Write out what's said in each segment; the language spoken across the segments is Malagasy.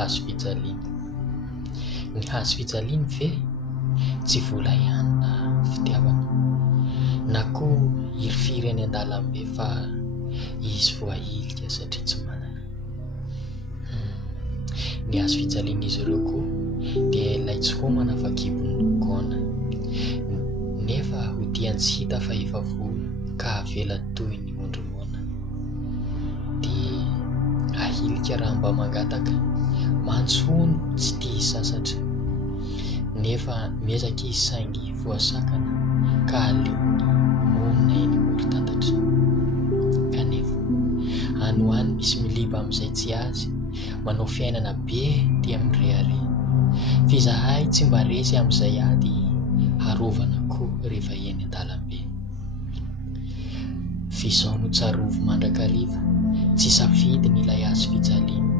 hazo fijaliana. Ny hazo fijaliana ve tsy vola ihany na fitiavana, na koa hirifiry any an-dalambe fa izy voahilika satria tsy manana. Ny hazo fijaliana izy ireo koa dia ilay tsy homana fa kibon'ny gona, nefa ho diany tsy hita fa efa vola ka avela toy ny ondrimoana. Dia ahilika raha mba mangataka, mantsono tsy tia sasatra, nefa miezaka izy saingy voasakana ka aleony monina eny moron-tantatra. Kanefa any ho any misy miliba amin'izay tsy azy, manao fiainana be dia mirehare. Fizahay tsy mba resy amin'izay ady, harovana koa rehefa eny an-dalambe. Fizao no tsarovo mandrakariva, tsy safidiny ilay hazo fijaliana,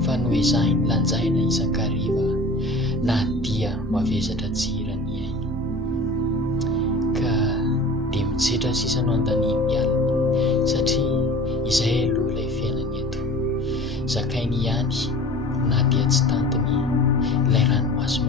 fa no ezahiny lanjaina isan-kariva, na dia mavesatra tsirany ainy. Ka dia mitsetra sisa no andaniany alina, satria izay aloha ilay fiainany eto. Zakainy ihany na dia tsy tantiny ilay ranomaso